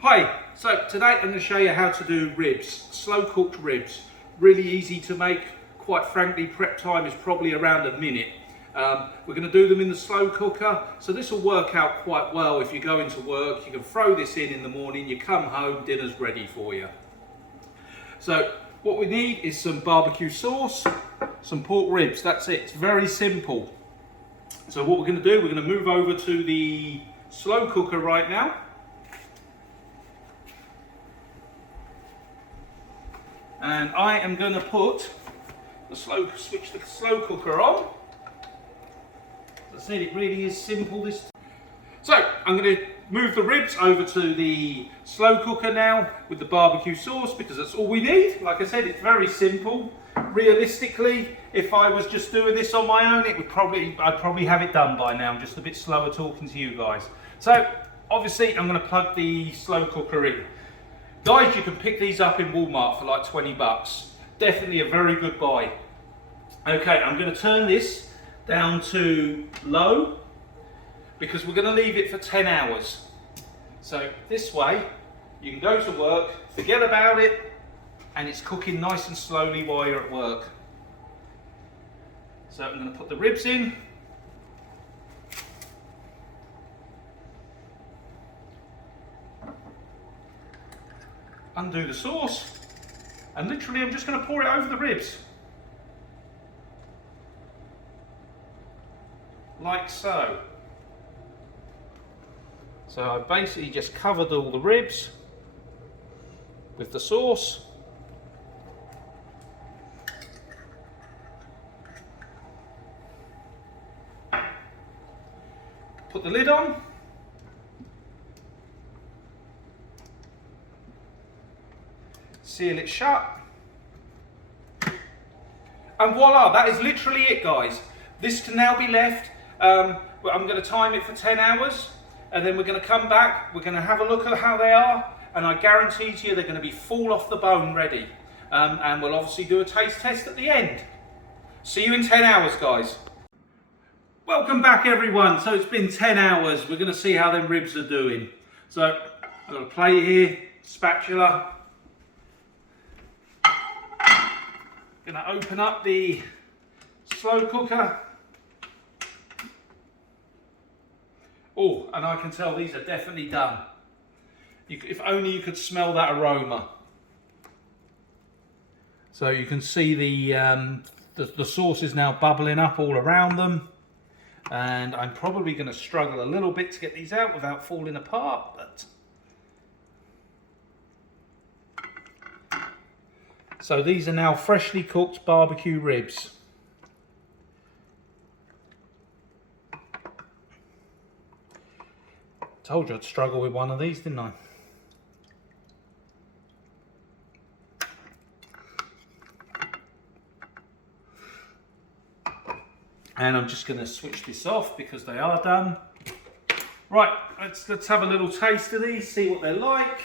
Hi, so today I'm going to show you how to do ribs, slow cooked ribs. Really easy to make, quite frankly prep time is probably around a minute. We're going to do them in the slow cooker, so this will work out quite well if you go into work. You can throw this in the morning, you come home, dinner's ready for you. So what we need is some barbecue sauce, some pork ribs, that's it, it's very simple. So what we're going to do, we're going to move over to the slow cooker right now. And I am going to switch the slow cooker on. As I said, it really is simple this time. So I'm going to move the ribs over to the slow cooker now with the barbecue sauce because that's all we need. Like I said, it's very simple. Realistically, if I was just doing this on my own, I'd probably have it done by now. I'm just a bit slower talking to you guys. So obviously I'm going to plug the slow cooker in. Guys, you can pick these up in Walmart for like 20 bucks. Definitely a very good buy. Okay, I'm going to turn this down to low because we're going to leave it for 10 hours. So this way, you can go to work, forget about it, and it's cooking nice and slowly while you're at work. So I'm going to put the ribs in. Undo the sauce, and literally I'm just going to pour it over the ribs. Like so. So I basically just covered all the ribs with the sauce. Put the lid on. Seal it shut. And voila, that is literally it, guys. This can now be left. I'm going to time it for 10 hours and then we're going to come back. We're going to have a look at how they are, and I guarantee to you they're going to be full off the bone ready. And we'll obviously do a taste test at the end. See you in 10 hours, guys. Welcome back, everyone. So it's been 10 hours. We're going to see how them ribs are doing. So I've got a plate here, spatula. Going to open up the slow cooker. Oh, and I can tell these are definitely done. If only you could smell that aroma. So you can see the sauce is now bubbling up all around them. And I'm probably going to struggle a little bit to get these out without falling apart. But so these are now freshly cooked barbecue ribs. Told you I'd struggle with one of these, didn't I? And I'm just going to switch this off because they are done. Right, let's have a little taste of these, see what they're like.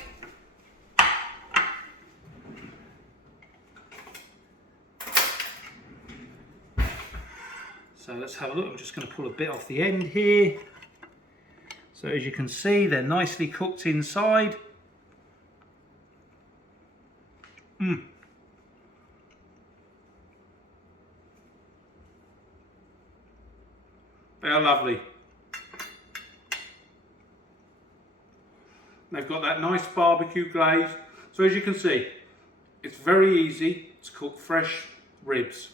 So let's have a look. I'm just going to pull a bit off the end here. So as you can see, they're nicely cooked inside. They are lovely. They've got that nice barbecue glaze. So as you can see, it's very easy to cook fresh ribs.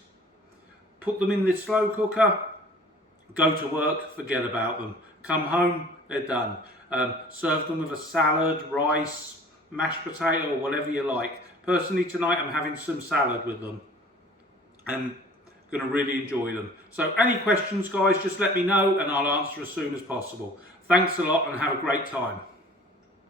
Put them in the slow cooker, go to work, forget about them. Come home, they're done. Serve them with a salad, rice, mashed potato, or whatever you like. Personally tonight I'm having some salad with them and going to really enjoy them. So any questions, guys, just let me know and I'll answer as soon as possible. Thanks a lot and have a great time.